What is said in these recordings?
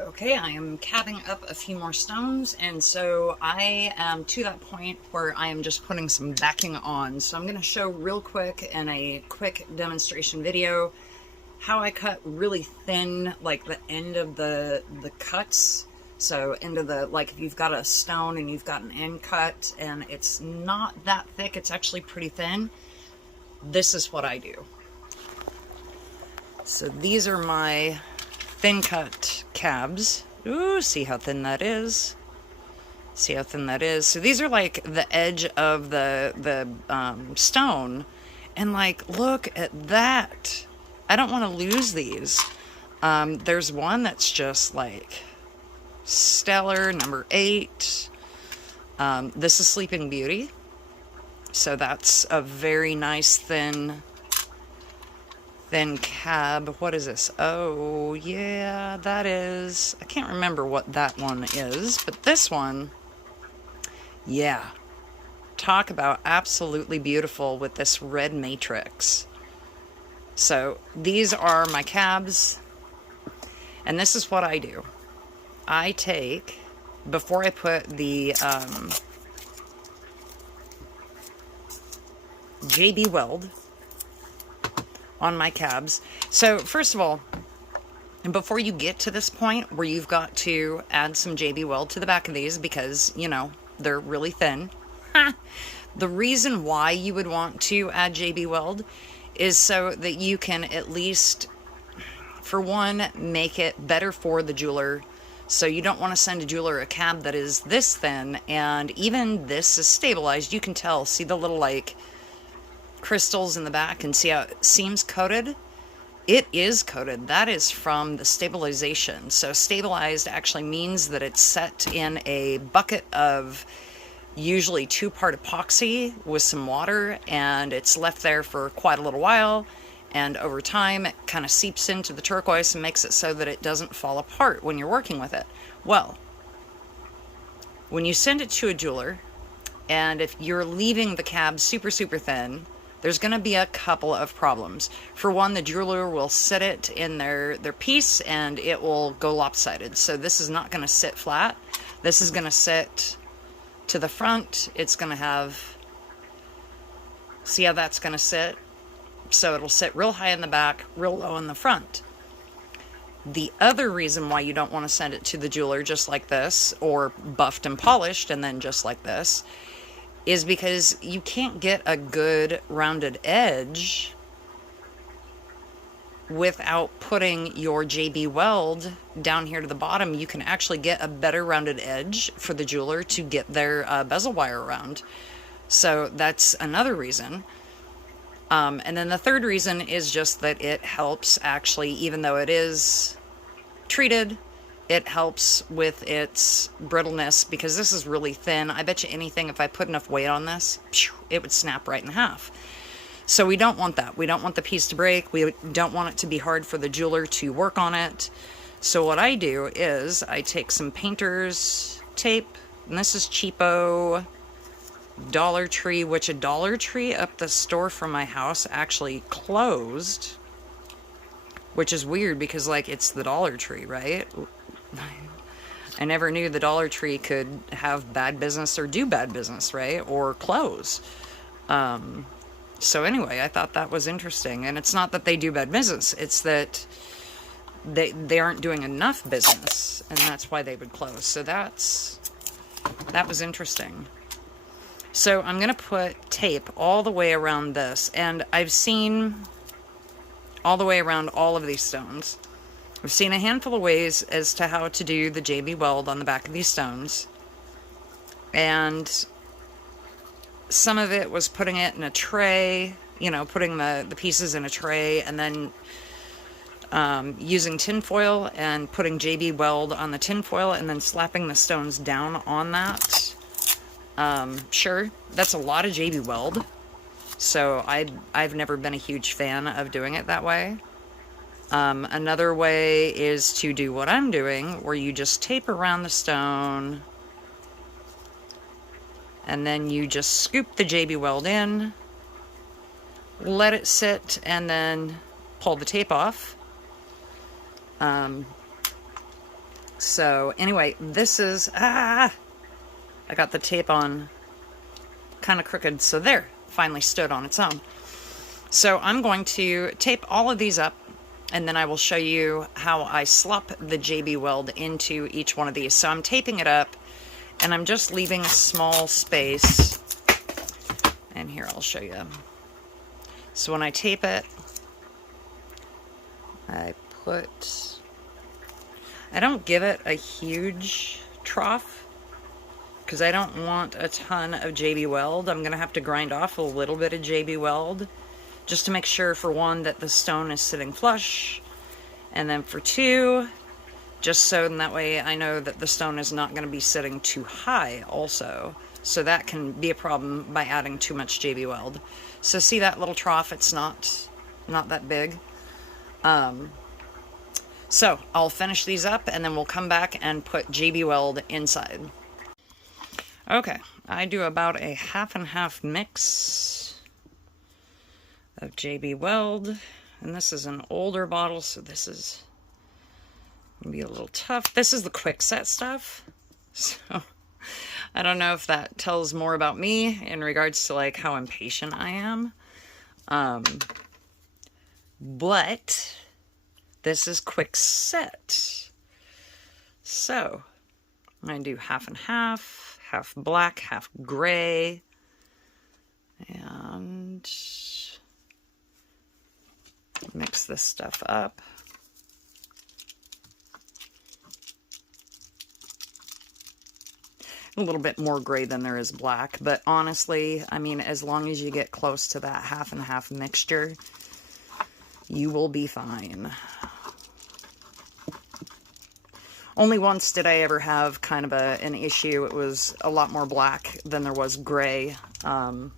Okay, I am capping up a few more stones, and so I am to that point where I am just putting some backing on. So I'm going to show real quick in a quick demonstration video how I cut really thin, like the end of the cuts. So into the, like if you've got a stone and you've got an end cut and it's not that thick, it's actually pretty thin. This is what I do. So these are my thin cut cabs. Ooh, see how thin that is. See how thin that is. So these are like the edge of the stone, and like look at that. I don't want to lose these. There's one that's just like stellar, number 8. This is Sleeping Beauty. So that's a very nice thin cab. What is this? Oh yeah, that is, I can't remember what that one is, but this one, yeah, talk about absolutely beautiful with this red matrix. So these are my cabs, and this is what I do. I take, before I put the JB Weld on my cabs. So first of all, and before you get to this point where you've got to add some JB Weld to the back of these because, you know, they're really thin. The reason why you would want to add JB Weld is so that you can at least, for one, make it better for the jeweler. So you don't want to send a jeweler a cab that is this thin, and even this is stabilized. You can tell, see the little like crystals in the back, and see how it seems coated? It is coated. That is from the stabilization. So stabilized actually means that it's set in a bucket of usually 2-part epoxy with some water, and it's left there for quite a little while, and over time it kind of seeps into the turquoise and makes it so that it doesn't fall apart when you're working with it. Well, when you send it to a jeweler, and if you're leaving the cab super thin, there's going to be a couple of problems. For one, the jeweler will set it in their piece and it will go lopsided. So this is not going to sit flat. This is going to sit to the front. It's going to have, see how that's going to sit? So it'll sit real high in the back, real low in the front. The other reason why you don't want to send it to the jeweler just like this, or buffed and polished and then just like this, is because you can't get a good rounded edge without putting your JB Weld down here to the bottom. You can actually get a better rounded edge for the jeweler to get their bezel wire around. So that's another reason. And then the third reason is just that it helps actually, even though it is treated, it helps with its brittleness, because this is really thin. I bet you anything, if I put enough weight on this, it would snap right in half. So we don't want that. We don't want the piece to break. We don't want it to be hard for the jeweler to work on it. So what I do is I take some painter's tape, and this is cheapo Dollar Tree, which a Dollar Tree up the store from my house actually closed, which is weird because like it's the Dollar Tree, right? I never knew the Dollar Tree could have bad business or do bad business, right? Or close. So anyway, I thought that was interesting. And it's not that they do bad business. It's that they aren't doing enough business. And that's why they would close. So that was interesting. So I'm going to put tape all the way around this. And I've seen all the way around all of these stones. I've seen a handful of ways as to how to do the JB Weld on the back of these stones. And some of it was putting it in a tray, you know, putting the pieces in a tray, and then using tin foil and putting JB Weld on the tin foil and then slapping the stones down on that. Sure, that's a lot of JB Weld. So I've never been a huge fan of doing it that way. Another way is to do what I'm doing, where you just tape around the stone, and then you just scoop the JB Weld in, let it sit, and then pull the tape off. So anyway, this is, I got the tape on kind of crooked, so there, finally stood on its own. So I'm going to tape all of these up, and then I will show you how I slop the JB Weld into each one of these. So I'm taping it up, and I'm just leaving a small space. And here, I'll show you. So when I tape it, I don't give it a huge trough because I don't want a ton of JB Weld. I'm going to have to grind off a little bit of JB Weld just to make sure, for one, that the stone is sitting flush, and then for two, just so in that way I know that the stone is not going to be sitting too high also. So that can be a problem by adding too much JB Weld. So see that little trough? It's not that big. So I'll finish these up, and then we'll come back and put JB Weld inside. Okay, I do about a half and half mix of JB Weld, and this is an older bottle, so this is gonna be a little tough. This is the quick set stuff, so I don't know if that tells more about me in regards to like how impatient I am, but this is quick set. So I'm gonna do half and half, half black, half gray, and mix this stuff up. A little bit more gray than there is black, but honestly, I mean, as long as you get close to that half and half mixture, you will be fine. Only once did I ever have kind of an issue. It was a lot more black than there was gray, and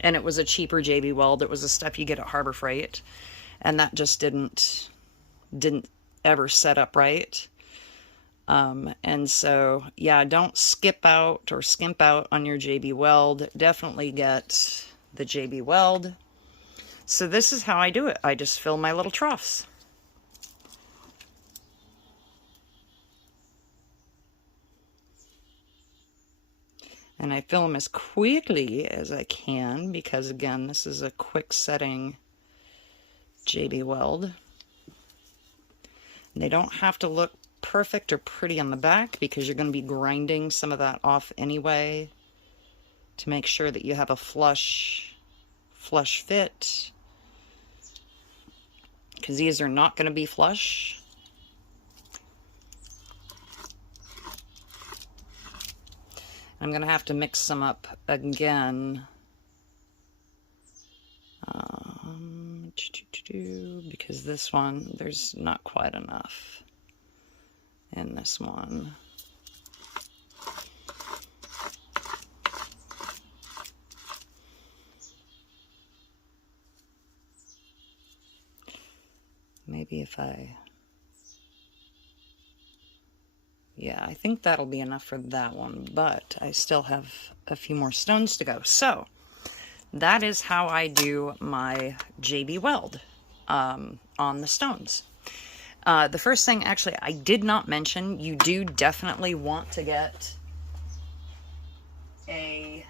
it was a cheaper JB Weld. It was the stuff you get at Harbor Freight, and that just didn't ever set up right. And so, yeah, don't skip out or skimp out on your JB Weld. Definitely get the JB Weld. So this is how I do it. I just fill my little troughs. And I fill them as quickly as I can because, again, this is a quick setting JB Weld. And they don't have to look perfect or pretty on the back because you're going to be grinding some of that off anyway to make sure that you have a flush fit, because these are not going to be flush. I'm going to have to mix some up again because this one, there's not quite enough in this one. Maybe if yeah, I think that'll be enough for that one, but I still have a few more stones to go. So that is how I do my JB Weld on the stones. The first thing, actually, I did not mention, you do definitely want to get a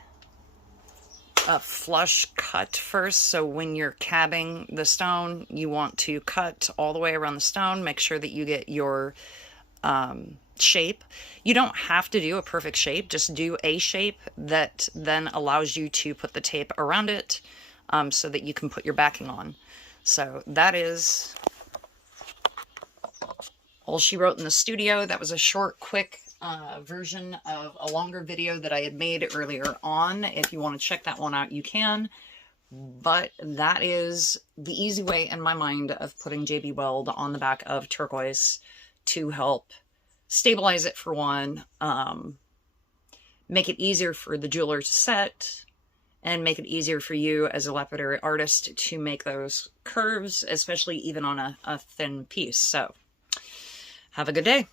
flush cut first. So when you're cabbing the stone, you want to cut all the way around the stone. Make sure that you get your shape. You don't have to do a perfect shape. Just do a shape that then allows you to put the tape around it so that you can put your backing on. So that is all she wrote in the studio. That was a short, quick version of a longer video that I had made earlier on. If you want to check that one out, you can. But that is the easy way in my mind of putting JB Weld on the back of Turquoise to help stabilize it for one, make it easier for the jeweler to set, and make it easier for you as a lapidary artist to make those curves, especially even on a thin piece. So have a good day.